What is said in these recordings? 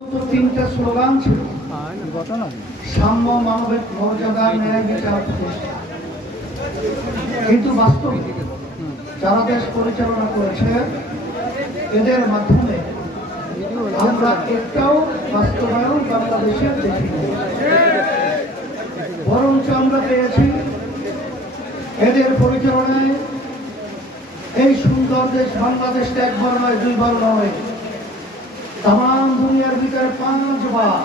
তিনটা স্লোগান ছিল। সাম্য মানবিক মর্যাদা ন্যায় বিচার কিন্তু বাস্তবে যারা দেশ পরিচালনা করেছে এদের মাধ্যমে আমরা একটাও বাস্তবায়ন বাংলাদেশের দেখিনি। বরঞ্চ আমরা পেয়েছি এদের পরিচালনায়। এই সুন্দর দেশ বাংলাদেশটা একবার নয় দুইবার নয়। তাম দুনিয়ার ভিতরে পাঁচবার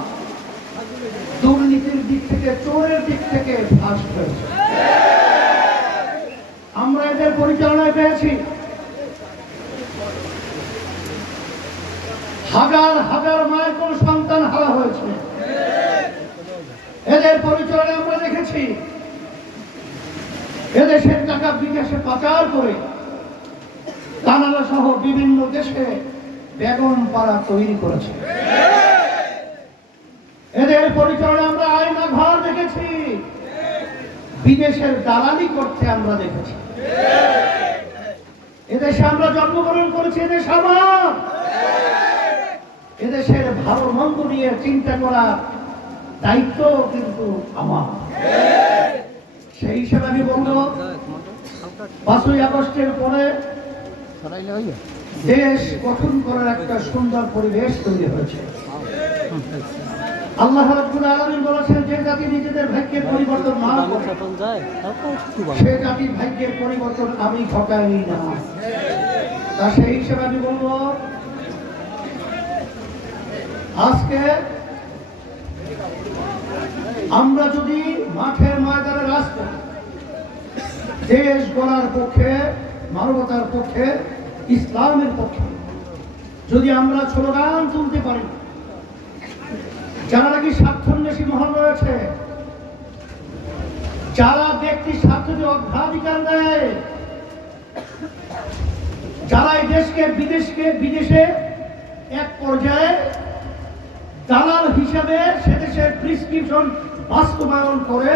দুর্নীতির দিক থেকে, চোরের দিক থেকে ফার্স্ট হয়েছে। আমরা এদের পরিচালনায় পেয়েছি। হাজার হাজার মায়ের কোন সন্তান হারা হয়েছে। এদের পরিচালনায় আমরা দেখেছি। এদেশের টাকা বিদেশে পাচার করে কানাডা সহ বিভিন্ন দেশে বেগম পাড়া তৈরি করেছে। এদের পরিচালনায় আমরা আয়না ঘর দেখেছি। বিদেশের দালালি করতে আমরা দেখেছি। এদেশে আমরা জন্মগ্রহণ করেছি, এদেশ আমার। এদেশের ভালো মন্দ নিয়ে চিন্তা করার দায়িত্ব কিন্তু আমার। সেই হিসেবে আমি বলব পাঁচই আগস্টের পরে দেশ গঠন করার একটা সুন্দর পরিবেশ তৈরি হয়েছে। আল্লাহ রাব্বুল আলামিন বলেছেন, যে জাতি নিজেদের ভাগ্যের পরিবর্তন না করে, সে জাতির ভাগ্যের পরিবর্তন আমি ঘটাই না। তা সেই হিসেবে আমি বলব, আজকে আমরা যদি মাঠের ময়দানে করি দেশ গড়ার পক্ষে, মানবতার পক্ষে ইসলামের পক্ষে। যদি আমরা স্লোগান তুলতে পারি, যারা নাকি স্বার্থন্বেষী মহল রয়েছে, যারা ব্যক্তি স্বার্থকে অগ্রাধিকার দেয়, যারা এই দেশকে বিদেশকে বিদেশে এক পর্যায়ে দালাল হিসাবে সে দেশের প্রিসক্রিপশন বাস্তবায়ন করে,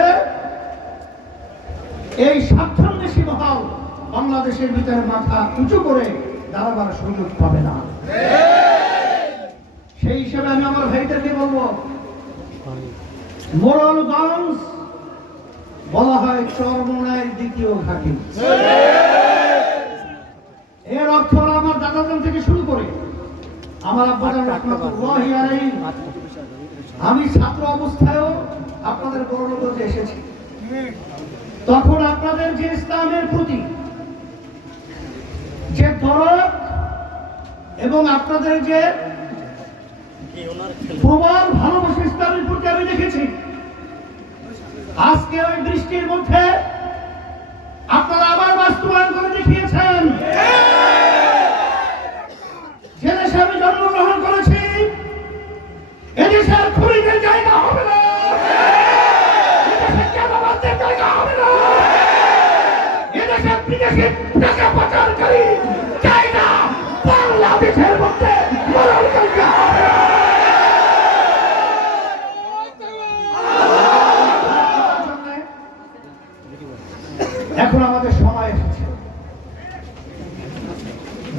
এই স্বার্থান্বেষী মহল বাংলাদেশের ভিতরে মাথা উঁচু করে দাঁড়াবার সুযোগ পাবে না। সেই হিসেবে আমি আমার ভাইদেরকে বলব মোরলগঞ্জ বলা হয় চরমনায়ের দ্বিতীয় ঘাটি। এর অর্থ আমার দাদাজন থেকে শুরু করে আমার আব্বাজান আমি ছাত্র অবস্থায়ও আপনাদের বড়লোকে এসেছি। তখন আপনাদের যে ইসলামের প্রতি যে দরদ এবং আপনাদের যে প্রবল ভালোবাসা ইসলামের প্রতি আমি দেখেছি। আজকে ওই বৃষ্টির মধ্যে আপনারা আবার বাস্তবায়ন করে দেখিয়েছেন। যে দেশে আমি জন্মগ্রহণ করেছি এদেশের খুনিদের জায়গা হবে না। জায়গা হবে না। বিদেশি টাকা পাচারকারী জায়গা বাংলাদেশের মধ্যে মরণ জায়গা হবে না। এখন আমাদের সময় এসেছে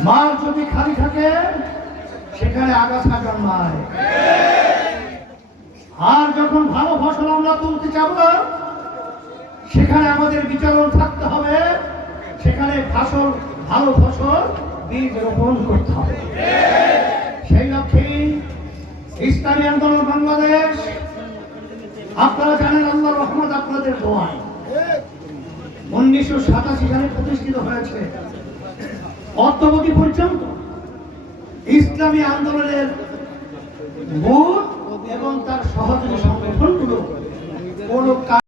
মাল যদি খালি থাকে, সেখানে আগাছা জন্মায়। আর যখন ভালো ফসল আমরা তুলতে চাব সেখানে আমাদের বিচরণ থাকতে হবে। সেখানে ফসল, ভালো ফসল বীজ রোপণ করতে হবে। সেই লক্ষ্যেই ইসলামী আন্দোলন বাংলাদেশ। আপনারা জানেন আল্লাহ রহমত আপনাদের দোয়ায়। উনিশশো সাতাশি সালে প্রতিষ্ঠিত হয়েছে। অর্থবতী পর্যন্ত। ইসলামী আন্দোলনের মূল এবং তার সহযোগী সংগঠনগুলো কোনো